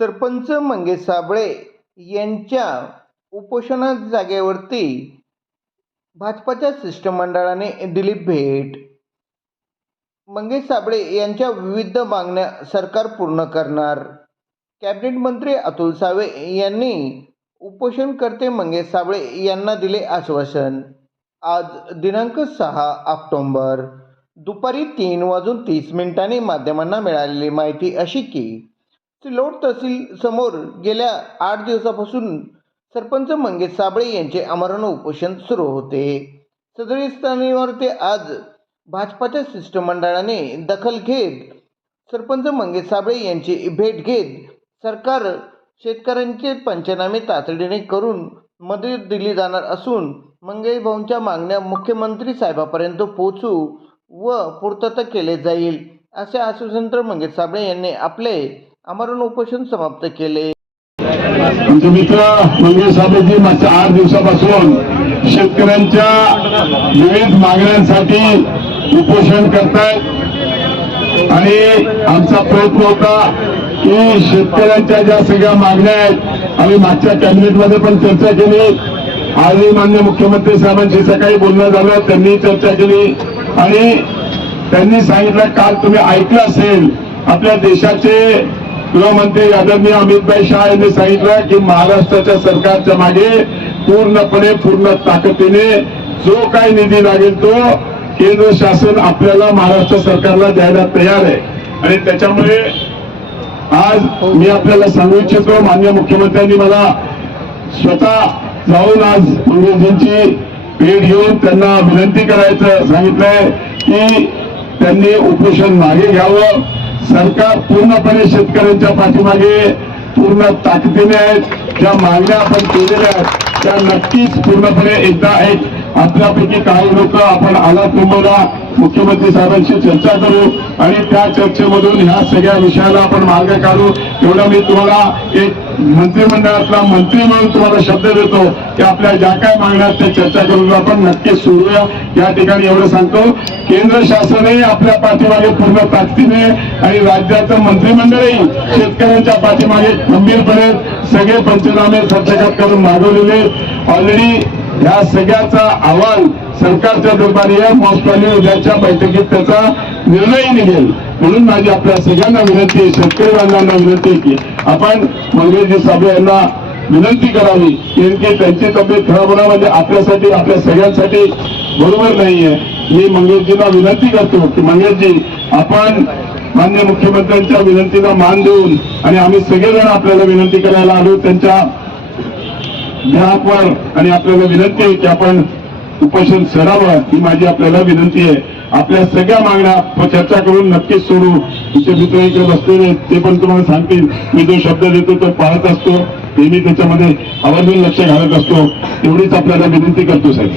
सरपंच मंगेश साबळे यांच्या उपोषणा जागेवरती भाजपाच्या शिष्टमंडळाने दिली भेट. मंगेश साबळे यांच्या विविध मागण्या सरकार पूर्ण करणार. कॅबिनेट मंत्री अतुल सावे यांनी उपोषणकर्ते मंगेश साबळे यांना दिले आश्वासन. आज दिनांक सहा ऑक्टोंबर. दुपारी तीन वाजून तीस मिनिटांनी माध्यमांना मिळालेली माहिती अशी की सिल्लोड तहसील समोर गेल्या आठ दिवसापासून सरपंच मंगेश साबळे यांचे आमरण उपोषण सुरू होते. सदरी स्थानीवर ते आज भाजपाच्या शिष्टमंडळाने दखल घेत सरपंच मंगेश साबळे यांची भेट घेत सरकार शेतकऱ्यांचे पंचनामे तातडीने करून मदत दिली जाणार असून मंगेश भाऊंच्या मागण्या मुख्यमंत्री साहेबापर्यंत पोहोचू व पूर्तता केले जाईल असे आश्वासन तर मंगेश साबळे यांनी आपले आमरण उपोषण समाप्त केले. आमचे मित्र मंगेश साहेबजी मागच्या आठ दिवसापासून शेतकऱ्यांच्या विविध मागण्यांसाठी उपोषण करतायत. आणि आमचा प्रयत्न होता की शेतकऱ्यांच्या ज्या सगळ्या मागण्या आहेत आम्ही मागच्या कॅबिनेटमध्ये पण चर्चा केली. आजही मान्य मुख्यमंत्री साहेबांशी सकाळी बोलणं झालं त्यांनी चर्चा केली. आणि त्यांनी सांगितलं काल तुम्ही ऐकलं असेल आपल्या देशाचे गृहमंत्री आदरणीय अमितभाई शहा यांनी सांगितलं की महाराष्ट्राच्या सरकारच्या मागे पूर्णपणे पूर्ण ताकदीने जो काही निधी लागेल तो केंद्र शासन आपल्याला महाराष्ट्र सरकारला द्यायला तयार आहे. आणि त्याच्यामुळे आज मी आपल्याला सांगू इच्छितो मान्य मुख्यमंत्र्यांनी मला स्वतः जाऊन आज मंगेशजींची भेट घेऊन त्यांना विनंती करायचं सांगितलंय की त्यांनी उपोषण मागे घ्यावं. सरकार पूर्णपणे शेतकऱ्यांच्या पाठीमागे पूर्ण ताकदीने आहेत. ज्या मागण्या आपण केलेल्या आहेत त्या नक्कीच पूर्णपणे एकदा एक आपल्यापैकी काही लोक आपण आला मुंबईला. मुख्यमंत्री साहेबांशी चर्चा करू आणि त्या चर्चेमधून ह्या सगळ्या विषयाला आपण मार्ग काढू. एवढं मी तुम्हाला एक मंत्रिमंडळातला मंत्री म्हणून तुम्हाला शब्द देतो की आपल्या ज्या काय मागण्या आहेत त्या चर्चा करून आपण नक्कीच सोडूया. या ठिकाणी एवढं सांगतो केंद्र शासनही आपल्या पाठीमागे पूर्ण ताकदीने आणि राज्याचं मंत्रिमंडळही शेतकऱ्यांच्या पाठीमागे खंबीरपणे सगळे पंचनामे सत्यगत करून मागवलेले ऑलरेडी या सगळ्याचा अहवाल सरकारच्या दरबारी आहे मॉस्टवाली उद्याच्या बैठकीत त्याचा निर्णय निघेल. म्हणून माझी आपल्या सगळ्यांना विनंती आहे शेतकरी बांधवांना विनंती आहे की आपण मंगेशजी साबळे यांना विनंती करावी की त्यांची तब्येत खराब होण्यामध्ये म्हणजे आपल्यासाठी आपल्या सगळ्यांसाठी बरोबर नाहीये. मी मंगेशजींना विनंती करतो की मंगेशजी आपण मान्य मुख्यमंत्र्यांच्या विनंतीला मान देऊन आणि आम्ही सगळेजण आपल्याला विनंती करायला आलो त्यांच्या वर आणि आपल्याला विनंती आहे की आपण उपोषण सरावं ही माझी आपल्याला विनंती आहे. आपल्या सगळ्या मागण्या चर्चा करून नक्कीच सोडू. तुमचे मित्र इकडे बसलेले ते पण तुम्हाला सांगतील. मी जो शब्द देतो तो पाहत असतो. नेहमी त्याच्यामध्ये आवर्जून लक्ष घालत असतो. तेवढीच आपल्याला विनंती करतो साहेब.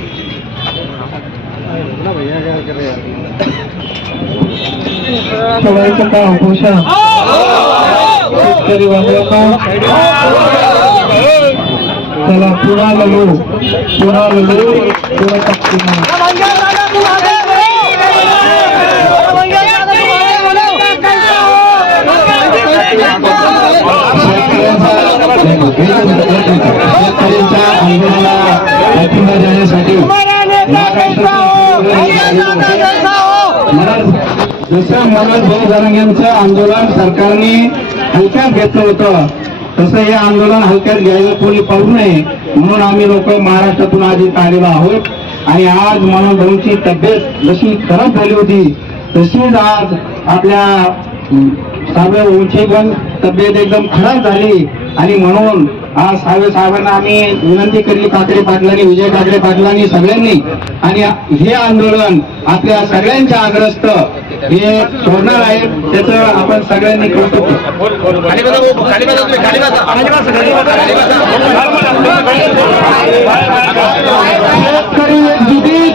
सगळ्यांचं का उपोषण. शेतकरी बांधवांना चला पुन्हा शेतकऱ्यांच्या आंदोलनाला पाठिंबा देण्यासाठी जसं मनोज भाऊ जरांगेंचं आंदोलन सरकारने हलक्यात घेतलं होतं तसं हे आंदोलन हलक्यात घ्यायला कोणी पाहू नये म्हणून आम्ही लोक महाराष्ट्रातून आधी आलेलो आहोत. आणि आज मनोज भाऊंची तब्येत जशी खराब झाली होती तशीच आज आपल्या साबळे भाऊंची पण तब्येत एकदम खराब झाली. आणि म्हणून आज सावे साहेबांना आम्ही विनंती केली काकडे पाटलांनी विजय काकडे पाटलांनी सगळ्यांनी. आणि हे आंदोलन आपल्या सगळ्यांच्या आग्रस्त हे सोडणार आहे त्याचं आपण सगळ्यांनी कौतुक करू. शेतकरी